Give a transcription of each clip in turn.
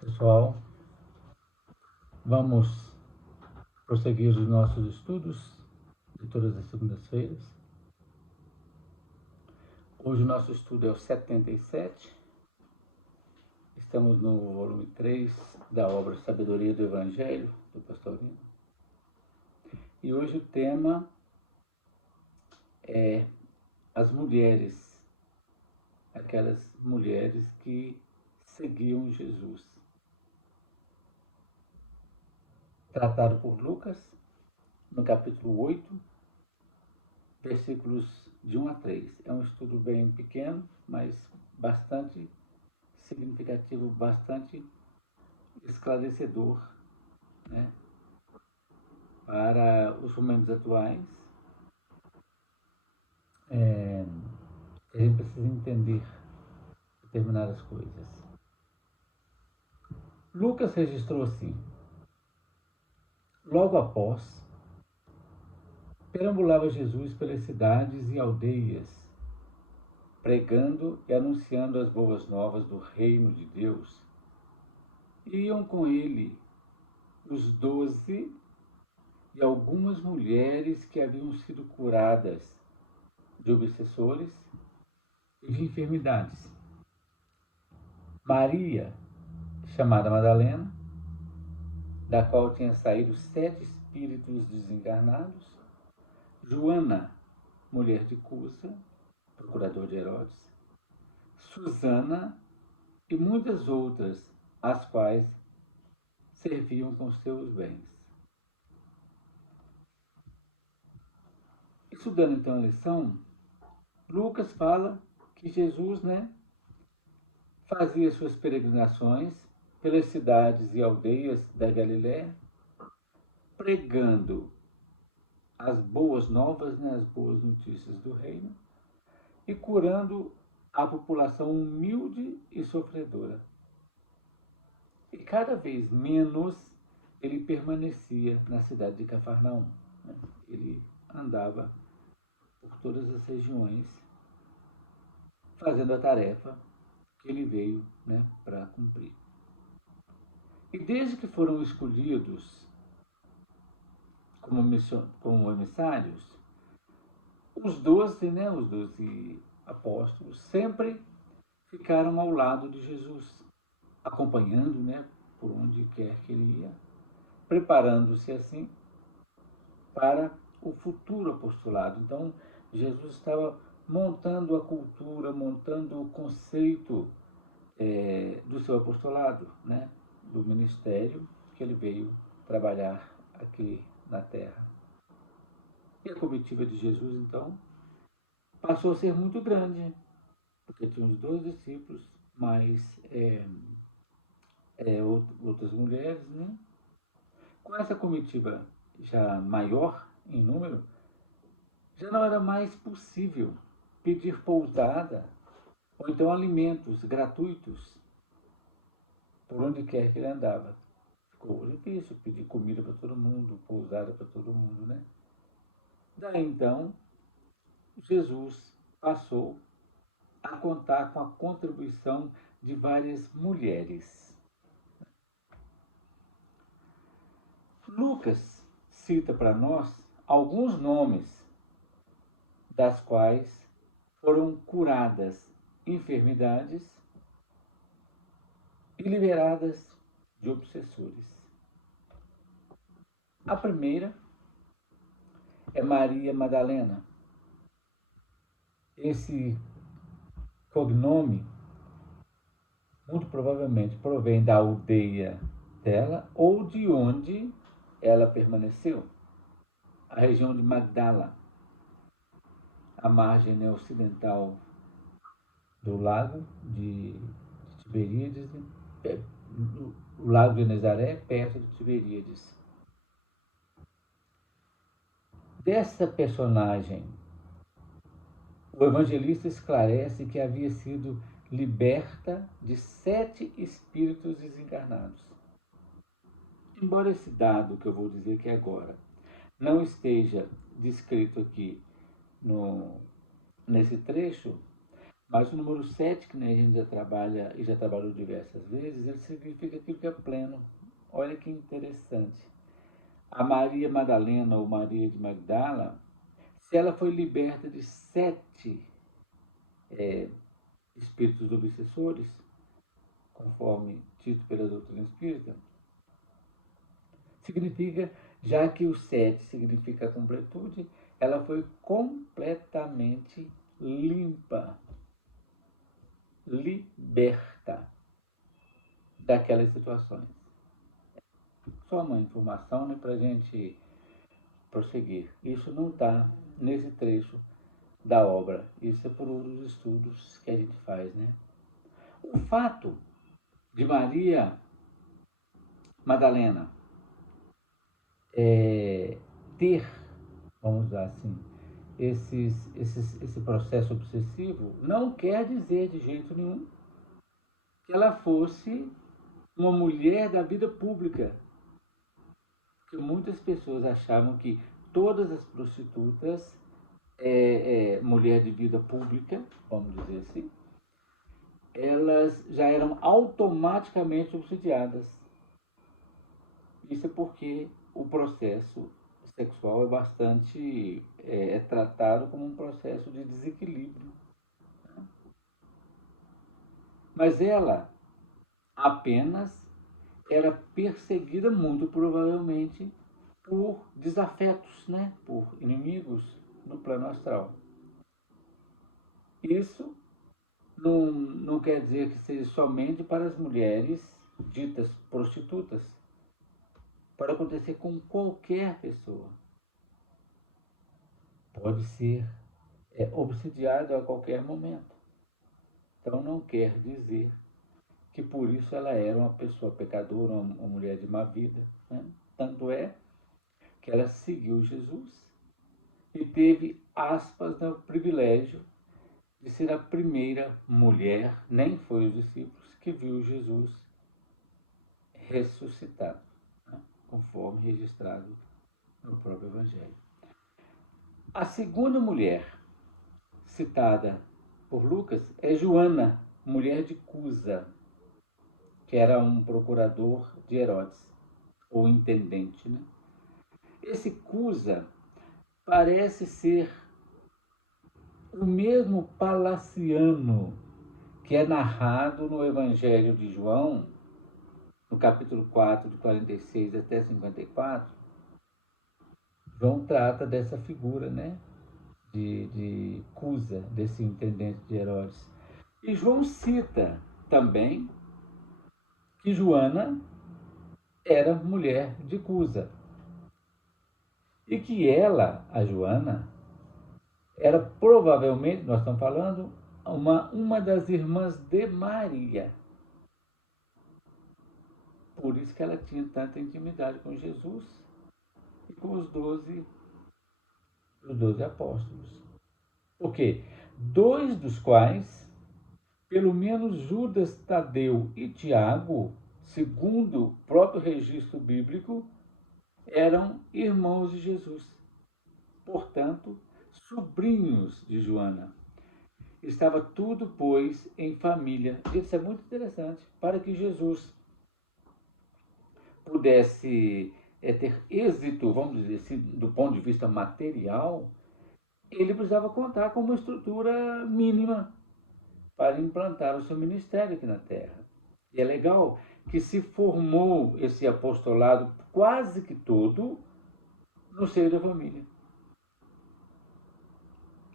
Pessoal, vamos prosseguir os nossos estudos de todas as segundas-feiras. Hoje o nosso estudo é o 77. Estamos no volume 3 da obra Sabedoria do Evangelho, do Pastorino. E hoje o tema é as mulheres, aquelas mulheres que seguiam Jesus. Tratado por Lucas, no capítulo 8, versículos de 1 a 3. É um estudo bem pequeno, mas bastante significativo, bastante esclarecedor, né, para os momentos atuais. A gente precisa entender determinadas coisas. Lucas registrou assim: logo após, perambulava Jesus pelas cidades e aldeias, pregando e anunciando as boas novas do reino de Deus. Iam com ele os 12 e algumas mulheres que haviam sido curadas de obsessores e de enfermidades. Maria, chamada Madalena, da qual tinha saído 7 espíritos desencarnados. Joana, mulher de Cusa, procurador de Herodes. Susana e muitas outras, as quais serviam com seus bens. Estudando então a lição, Lucas fala que Jesus, fazia suas peregrinações pelas cidades e aldeias da Galiléia, pregando as boas novas, as boas notícias do reino, e curando a população humilde e sofredora. E cada vez menos ele permanecia na cidade de Cafarnaum. Ele andava por todas as regiões, fazendo a tarefa que ele veio para cumprir. E desde que foram escolhidos como emissários, os 12 apóstolos sempre ficaram ao lado de Jesus, acompanhando, por onde quer que ele ia, preparando-se assim para o futuro apostolado. Então, Jesus estava montando a cultura, montando o conceito do seu apostolado, do ministério que ele veio trabalhar aqui na Terra. E a comitiva de Jesus, então, passou a ser muito grande, porque tinha os 12 discípulos, mais outras mulheres, Com essa comitiva já maior em número, já não era mais possível pedir pousada ou então alimentos gratuitos por onde quer que ele andava. Ficou difícil pedir comida para todo mundo, pousada para todo mundo, Daí então, Jesus passou a contar com a contribuição de várias mulheres. Lucas cita para nós alguns nomes das quais foram curadas enfermidades e liberadas de obsessores. A primeira é Maria Madalena. Esse cognome muito provavelmente provém da aldeia dela ou de onde ela permaneceu, a região de Magdala, a margem ocidental do lago de Tiberíades, o lago de Nazaré, perto de Tiberíades. Dessa personagem, o evangelista esclarece que havia sido liberta de 7 espíritos desencarnados. Embora esse dado que eu vou dizer aqui agora não esteja descrito aqui nesse trecho, Mas o número 7, que nem a gente já trabalha e já trabalhou diversas vezes, ele significa aquilo que é pleno. Olha que interessante. A Maria Madalena ou Maria de Magdala, se ela foi liberta de 7 espíritos obsessores, conforme dito pela doutrina espírita, significa, já que o 7 significa a completude, ela foi completamente limpa, liberta daquelas situações. Só uma informação, né, para a gente prosseguir. Isso não está nesse trecho da obra, isso é por outros estudos que a gente faz, né? O fato de Maria Madalena ter, vamos usar assim, esse processo obsessivo, não quer dizer de jeito nenhum que ela fosse uma mulher da vida pública. Porque muitas pessoas achavam que todas as prostitutas, mulher de vida pública, vamos dizer assim, elas já eram automaticamente obsidiadas. Isso é porque o processo sexual é bastante tratado como um processo de desequilíbrio. Mas ela apenas era perseguida muito provavelmente por desafetos, né? Por inimigos no plano astral. Isso não quer dizer que seja somente para as mulheres ditas prostitutas. Pode acontecer com qualquer pessoa. Pode ser obsidiado a qualquer momento. Então não quer dizer que por isso ela era uma pessoa pecadora, uma mulher de má vida. Né? Tanto é que ela seguiu Jesus e teve, aspas, né, o privilégio de ser a primeira mulher, nem foi os discípulos, que viu Jesus ressuscitado, né? Conforme registrado no próprio Evangelho. A segunda mulher citada por Lucas é Joana, mulher de Cusa, que era um procurador de Herodes, ou intendente. Né? Esse Cusa parece ser o mesmo Palaciano que é narrado no Evangelho de João, no capítulo 4, de 46 até 54. João trata dessa figura, né? De Cusa, desse intendente de Herodes. E João cita também que Joana era mulher de Cusa. E que ela, a Joana, era provavelmente, nós estamos falando, uma das irmãs de Maria. Por isso que ela tinha tanta intimidade com Jesus e com os 12 apóstolos. Por quê? 2 dos quais, pelo menos Judas Tadeu e Tiago, segundo o próprio registro bíblico, eram irmãos de Jesus. Portanto, sobrinhos de Joana. Estava tudo, pois, em família. Isso é muito interessante. Para que Jesus pudesse ter êxito, vamos dizer assim, do ponto de vista material, ele precisava contar com uma estrutura mínima para implantar o seu ministério aqui na Terra. E é legal que se formou esse apostolado quase que todo no seio da família.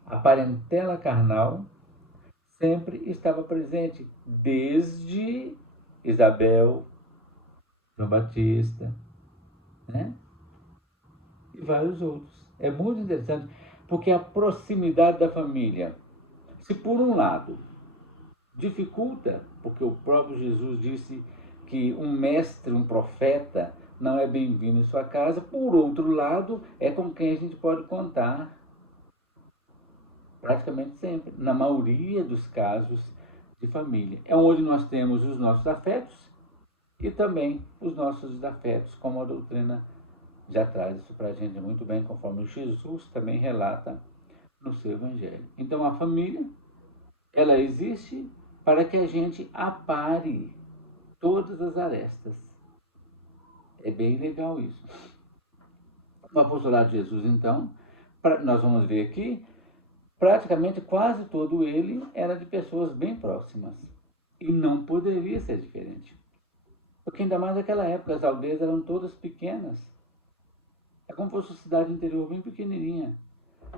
A parentela carnal sempre estava presente, desde Isabel, João Batista, né? E vários outros. É muito interessante, porque a proximidade da família, se por um lado dificulta, porque o próprio Jesus disse que um mestre, um profeta, não é bem-vindo em sua casa, por outro lado, é com quem a gente pode contar praticamente sempre, na maioria dos casos de família. É onde nós temos os nossos afetos e também os nossos desafetos, como a doutrina já traz isso para a gente muito bem, conforme Jesus também relata no seu Evangelho. Então, a família ela existe para que a gente apare todas as arestas. É bem legal isso. O apostolado de Jesus, então, nós vamos ver aqui, praticamente quase todo ele era de pessoas bem próximas. E não poderia ser diferente. Porque ainda mais naquela época, as aldeias eram todas pequenas. É como se fosse uma cidade interior bem pequenininha.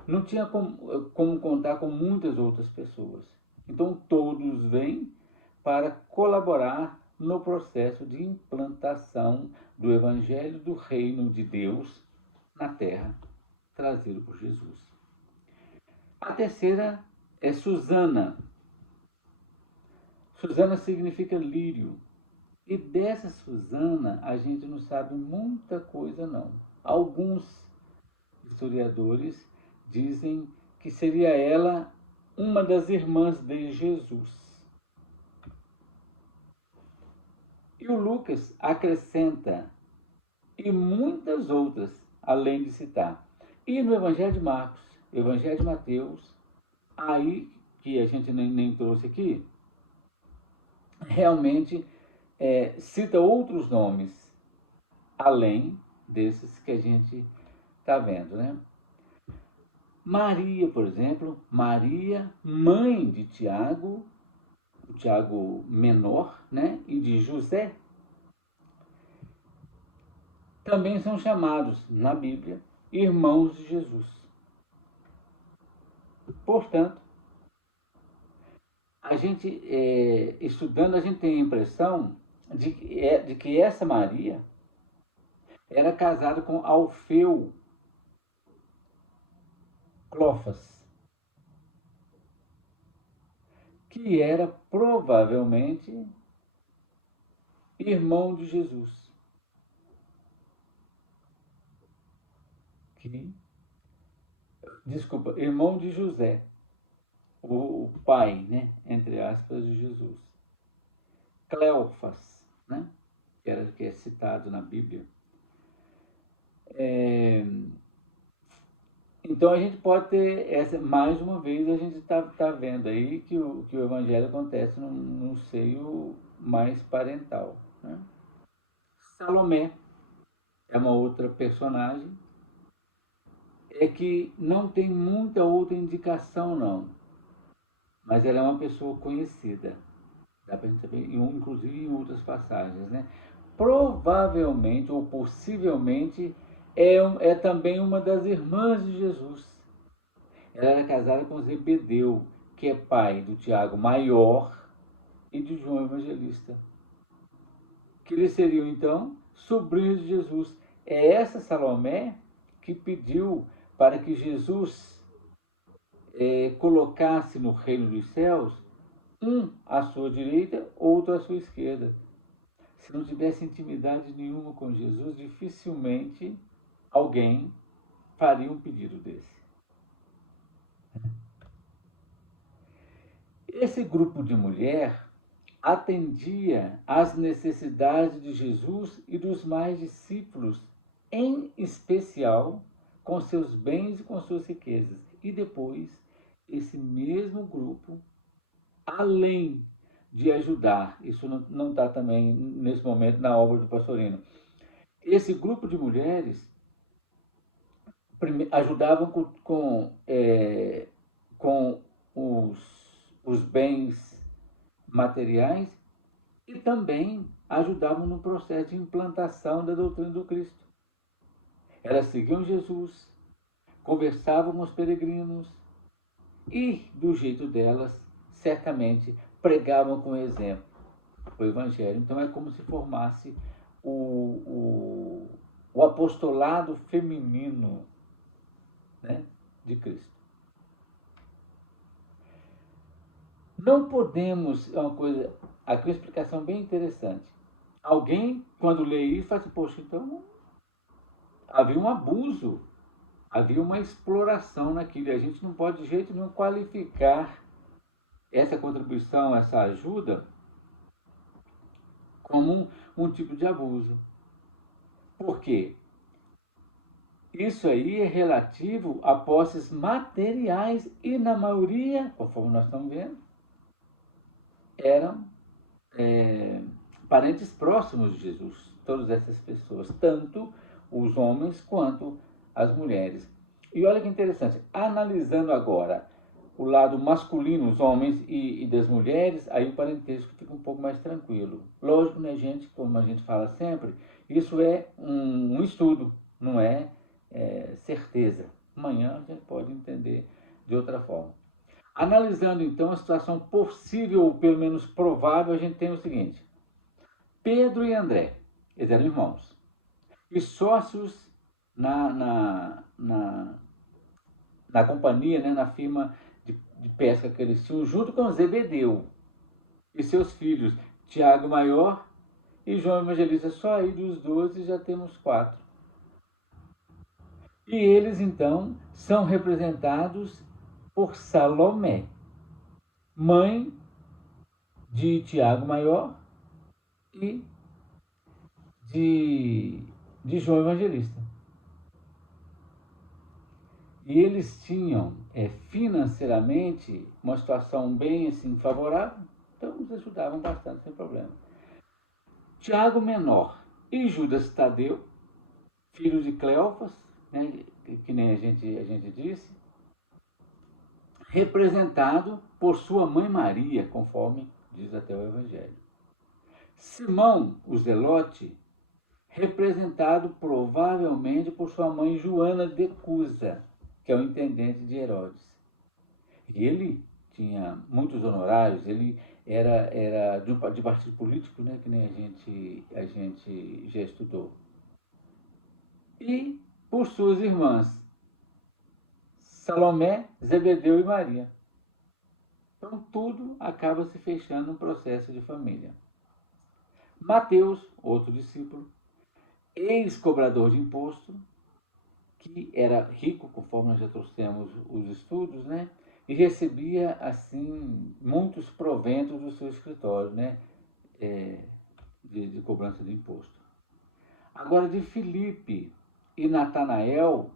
Não tinha como contar com muitas outras pessoas. Então todos vêm para colaborar no processo de implantação do Evangelho do Reino de Deus na Terra, trazido por Jesus. A terceira é Susana. Susana significa lírio. E dessa Susana a gente não sabe muita coisa não. Alguns historiadores dizem que seria ela uma das irmãs de Jesus. E o Lucas acrescenta, e muitas outras, além de citar. E no Evangelho de Marcos, Evangelho de Mateus, aí que a gente nem trouxe aqui, realmente cita outros nomes, além desses que a gente está vendo, né? Maria, por exemplo, Maria, mãe de Tiago, o Tiago menor, né? E de José, também são chamados na Bíblia irmãos de Jesus. Portanto, a gente estudando, a gente tem a impressão de que essa Maria era casada com Alfeu Clofas, que era provavelmente irmão de Jesus. Desculpa, irmão de José, o pai, né, entre aspas, de Jesus. Cleofas, né, que é citado na Bíblia. Então a gente pode ter mais uma vez a gente tá vendo aí que o evangelho acontece num seio mais parental, né? Salomé é uma outra personagem, é que não tem muita outra indicação não, mas ela é uma pessoa conhecida, dá para gente saber, inclusive em outras passagens, né? Provavelmente ou possivelmente é também uma das irmãs de Jesus. Ela era casada com Zebedeu, que é pai do Tiago maior e de João Evangelista, que eles seriam então sobrinhos de Jesus. É essa Salomé que pediu para que Jesus colocasse no reino dos céus um à sua direita, outro à sua esquerda. Se não tivesse intimidade nenhuma com Jesus, dificilmente alguém faria um pedido desse. Esse grupo de mulher atendia às necessidades de Jesus e dos mais discípulos, em especial com seus bens e com suas riquezas. E depois, esse mesmo grupo, além de ajudar, isso não está também nesse momento na obra do Pastorino, esse grupo de mulheres ajudavam com os bens materiais e também ajudavam no processo de implantação da doutrina do Cristo. Elas seguiam Jesus, conversavam com os peregrinos e, do jeito delas, certamente pregavam com exemplo o Evangelho. Então é como se formasse o apostolado feminino, né, de Cristo. Não podemos, é uma coisa, aqui uma explicação bem interessante. Alguém, quando lê isso, fala assim, poxa, então havia um abuso, havia uma exploração naquilo. A gente não pode de jeito nenhum qualificar essa contribuição, essa ajuda, como um tipo de abuso. Por quê? Isso aí é relativo a posses materiais e, na maioria, conforme nós estamos vendo, eram parentes próximos de Jesus, todas essas pessoas, tanto os homens quanto as mulheres. E olha que interessante, analisando agora o lado masculino, os homens e das mulheres, aí o parentesco fica um pouco mais tranquilo. Lógico, né, gente, como a gente fala sempre, isso é um estudo, não é certeza. Amanhã a gente pode entender de outra forma. Analisando então a situação possível, ou pelo menos provável, a gente tem o seguinte: Pedro e André, eles eram irmãos, e sócios na companhia, né, na firma de pesca que eles tinham, junto com Zebedeu e seus filhos, Tiago Maior e João Evangelista. Só aí dos 12 já temos 4. E eles, então, são representados por Salomé, mãe de Tiago Maior e de João Evangelista. E eles tinham financeiramente uma situação bem assim, favorável, então eles ajudavam bastante, sem problema. Tiago Menor e Judas Tadeu, filho de Cleofas, né, que nem a gente disse, representado por sua mãe Maria, conforme diz até o Evangelho. Simão, o Zelote, representado provavelmente por sua mãe Joana de Cusa, que é o intendente de Herodes. E ele tinha muitos honorários, ele era de partido político, né, que nem a gente já estudou. E por suas irmãs, Salomé, Zebedeu e Maria. Então tudo acaba se fechando num processo de família. Mateus, outro discípulo, ex-cobrador de imposto, que era rico, conforme nós já trouxemos os estudos, né? E recebia, assim, muitos proventos do seu escritório, né? De cobrança de imposto. Agora, de Filipe e Natanael,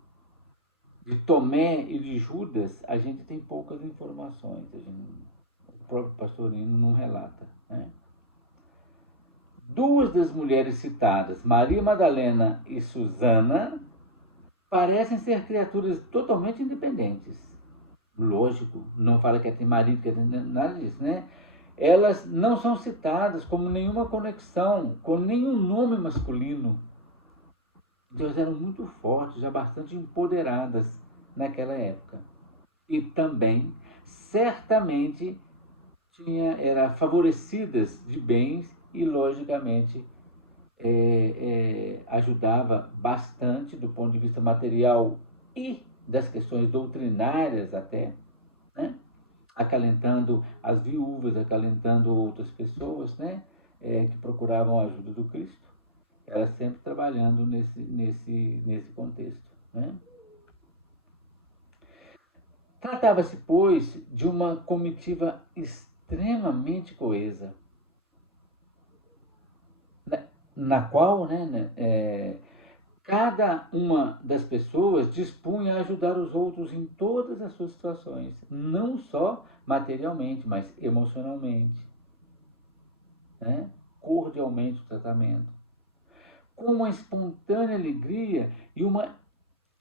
de Tomé e de Judas, a gente tem poucas informações. O próprio Pastorino não relata, né? Duas das mulheres citadas, Maria Madalena e Susana, parecem ser criaturas totalmente independentes. Lógico, não fala que tem marido, que tem nada disso, né? Elas não são citadas como nenhuma conexão com nenhum nome masculino. Então elas eram muito fortes, já bastante empoderadas naquela época. E também, certamente, era favorecidas de bens e, logicamente, ajudava bastante do ponto de vista material e das questões doutrinárias até, né? Acalentando as viúvas, acalentando outras pessoas, né? Que procuravam a ajuda do Cristo. Ela sempre trabalhando nesse contexto, né? Tratava-se, pois, de uma comitiva extremamente coesa, na qual, cada uma das pessoas dispunha a ajudar os outros em todas as suas situações, não só materialmente, mas emocionalmente, né? Cordialmente o tratamento, com uma espontânea alegria e uma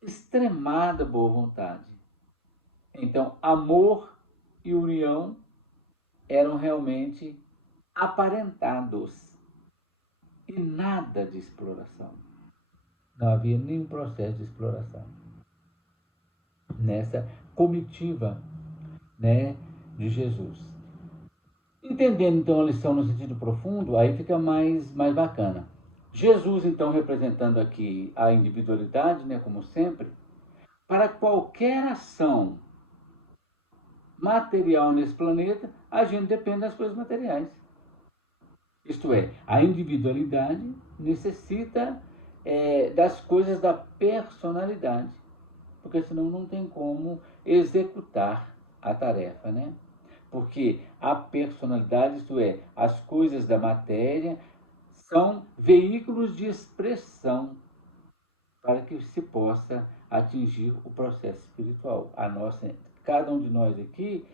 extremada boa vontade. Então, amor e união eram realmente aparentados e nada de exploração. Não havia nenhum processo de exploração nessa comitiva, né, de Jesus. Entendendo então a lição no sentido profundo, aí fica mais bacana. Jesus, então, representando aqui a individualidade, né, como sempre, para qualquer ação material nesse planeta, a gente depende das coisas materiais. Isto é, a individualidade necessita das coisas da personalidade, porque senão não tem como executar a tarefa, né? Porque a personalidade, isto é, as coisas da matéria, são veículos de expressão para que se possa atingir o processo espiritual. Cada um de nós aqui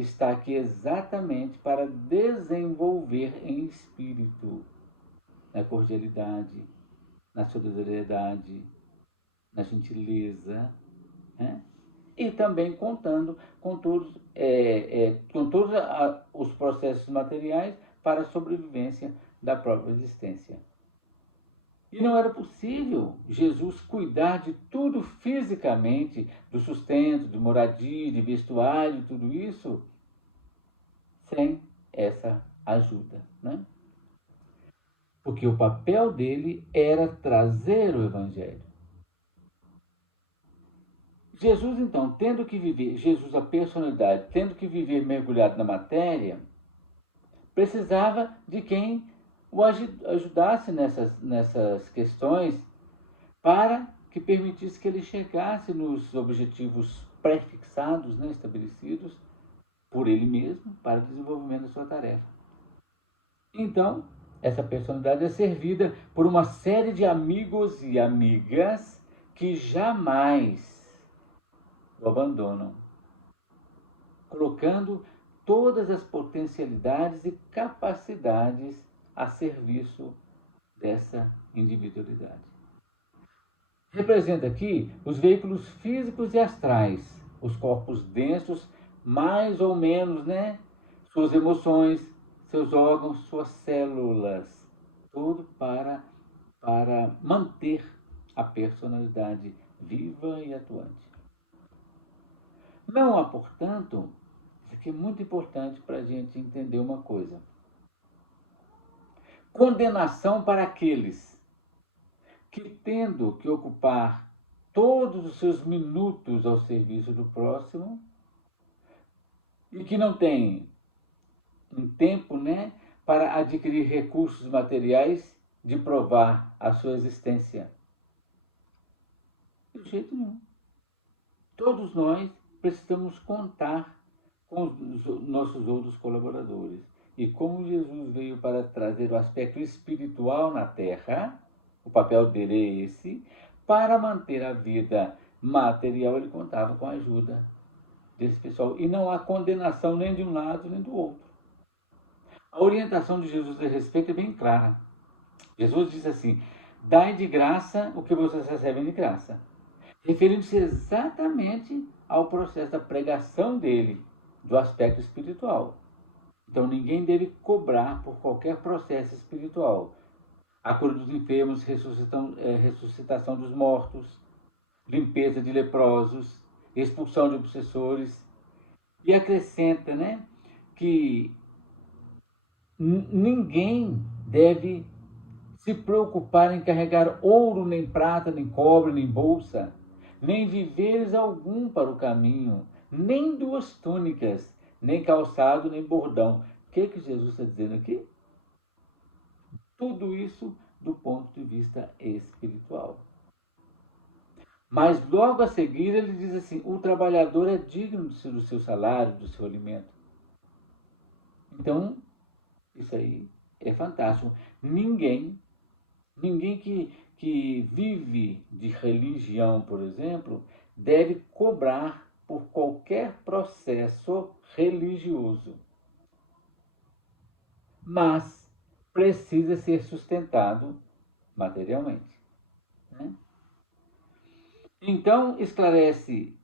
está aqui exatamente para desenvolver em espírito, na cordialidade, na solidariedade, na gentileza, né? E também contando com todos os processos materiais para a sobrevivência da própria existência. E não era possível Jesus cuidar de tudo fisicamente, do sustento, de moradia, de vestuário, tudo isso, sem essa ajuda, né? Porque o papel dele era trazer o Evangelho. Jesus, então, tendo que viver, Jesus, a personalidade, tendo que viver mergulhado na matéria, precisava de quem o ajudasse nessas questões para que permitisse que ele chegasse nos objetivos pré-fixados, né, estabelecidos por ele mesmo para o desenvolvimento da sua tarefa. Então, essa personalidade é servida por uma série de amigos e amigas que jamais o abandonam, colocando todas as potencialidades e capacidades a serviço dessa individualidade. Representa aqui os veículos físicos e astrais, os corpos densos, mais ou menos, né? Suas emoções, seus órgãos, suas células, tudo para manter a personalidade viva e atuante. Não há, portanto, isso aqui é muito importante para a gente entender uma coisa: condenação para aqueles que, tendo que ocupar todos os seus minutos ao serviço do próximo e que não têm um tempo, né, para adquirir recursos materiais de provar a sua existência. De jeito nenhum. Todos nós precisamos contar com os nossos outros colaboradores. E como Jesus veio para trazer o aspecto espiritual na Terra, o papel dele é esse, para manter a vida material ele contava com a ajuda desse pessoal. E não há condenação nem de um lado nem do outro. A orientação de Jesus a respeito é bem clara. Jesus diz assim: dai de graça o que vocês recebem de graça, referindo-se exatamente ao processo da pregação dele, do aspecto espiritual. Então ninguém deve cobrar por qualquer processo espiritual. A cura dos enfermos, ressuscitação dos mortos, limpeza de leprosos, expulsão de obsessores. E acrescenta, né, que ninguém deve se preocupar em carregar ouro, nem prata, nem cobre, nem bolsa, nem víveres algum para o caminho, nem duas túnicas, nem calçado, nem bordão. O que Jesus está dizendo aqui? Tudo isso do ponto de vista espiritual. Mas logo a seguir ele diz assim: o trabalhador é digno do seu salário, do seu alimento. Então, isso aí é fantástico. Ninguém que vive de religião, por exemplo, deve cobrar por qualquer processo religioso. Mas precisa ser sustentado materialmente, né? Então, esclarece,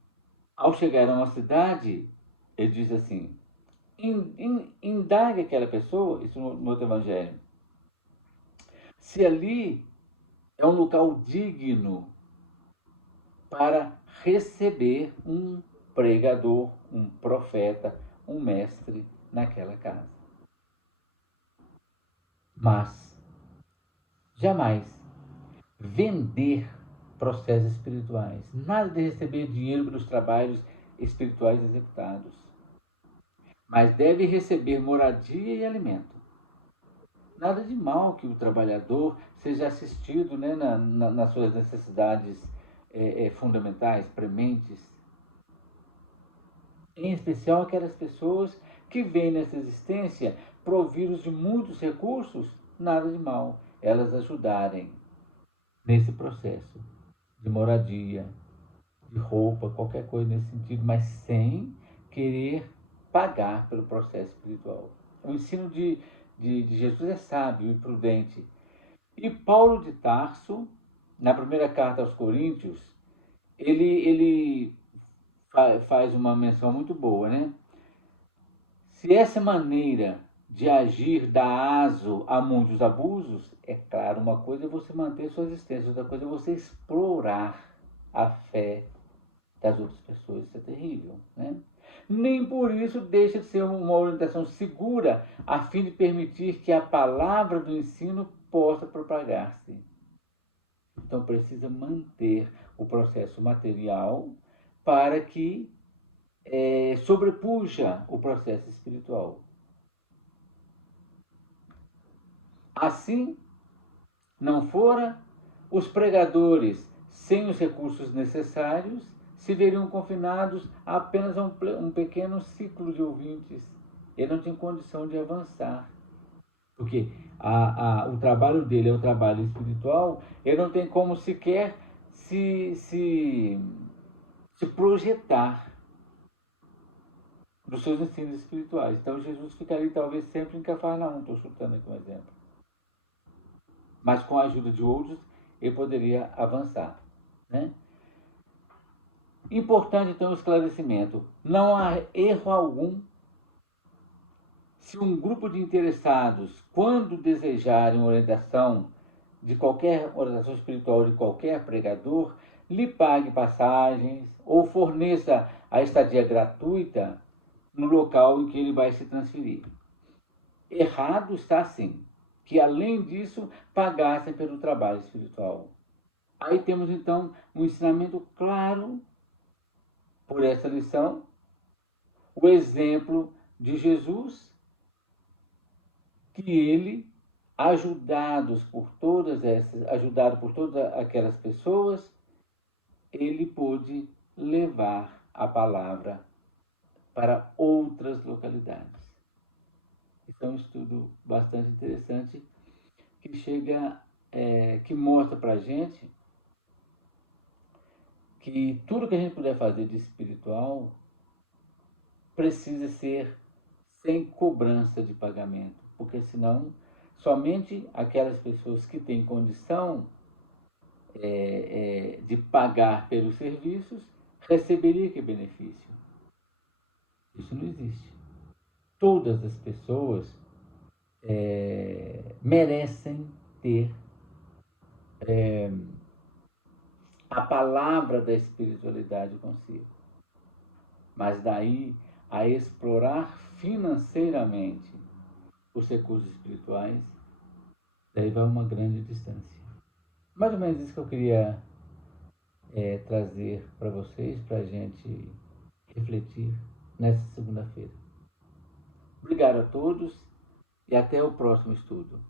ao chegar a uma cidade, ele diz assim: indague aquela pessoa, isso no outro evangelho, se ali é um local digno para receber um pregador, um profeta, um mestre naquela casa. Mas jamais vender processos espirituais. Nada de receber dinheiro pelos trabalhos espirituais executados. Mas deve receber moradia e alimento. Nada de mal que o trabalhador seja assistido, né, nas suas necessidades fundamentais, prementes. Em especial aquelas pessoas que veem nessa existência providos de muitos recursos, nada de mal elas ajudarem nesse processo de moradia, de roupa, qualquer coisa nesse sentido, mas sem querer pagar pelo processo espiritual. O ensino de Jesus é sábio e prudente. E Paulo de Tarso, na primeira carta aos Coríntios, ele faz uma menção muito boa, né? Se essa maneira de agir dá aso a muitos abusos, é claro, uma coisa é você manter sua existência, outra coisa é você explorar a fé das outras pessoas. Isso é terrível, né? Nem por isso deixa de ser uma orientação segura a fim de permitir que a palavra do ensino possa propagar-se. Então precisa manter o processo material para que sobrepuja o processo espiritual. Assim, não fora, os pregadores, sem os recursos necessários, se veriam confinados a apenas um pequeno ciclo de ouvintes. Ele não tinha condição de avançar. Porque o trabalho dele é um trabalho espiritual, ele não tem como sequer se projetar dos seus ensinos espirituais. Então Jesus ficaria talvez sempre em Cafarnaum, estou chutando aqui um exemplo. Mas com a ajuda de outros, ele poderia avançar, né? Importante então o esclarecimento. Não há erro algum se um grupo de interessados, quando desejarem orientação de qualquer orientação espiritual de qualquer pregador, lhe pague passagens ou forneça a estadia gratuita no local em que ele vai se transferir. Errado está sim, que além disso pagassem pelo trabalho espiritual. Aí temos então um ensinamento claro por essa lição, o exemplo de Jesus, que ele, ajudado por todas aquelas pessoas, ele pôde levar a palavra para outras localidades. Isso é um estudo bastante interessante que que mostra para a gente que tudo que a gente puder fazer de espiritual precisa ser sem cobrança de pagamento, porque senão somente aquelas pessoas que têm condição de pagar pelos serviços receberiam que benefício. Isso não existe. Todas as pessoas merecem ter a palavra da espiritualidade consigo. Mas daí a explorar financeiramente os recursos espirituais, daí vai uma grande distância. Mais ou menos isso que eu queria trazer para vocês, para a gente refletir nessa segunda-feira. Obrigado a todos e até o próximo estudo.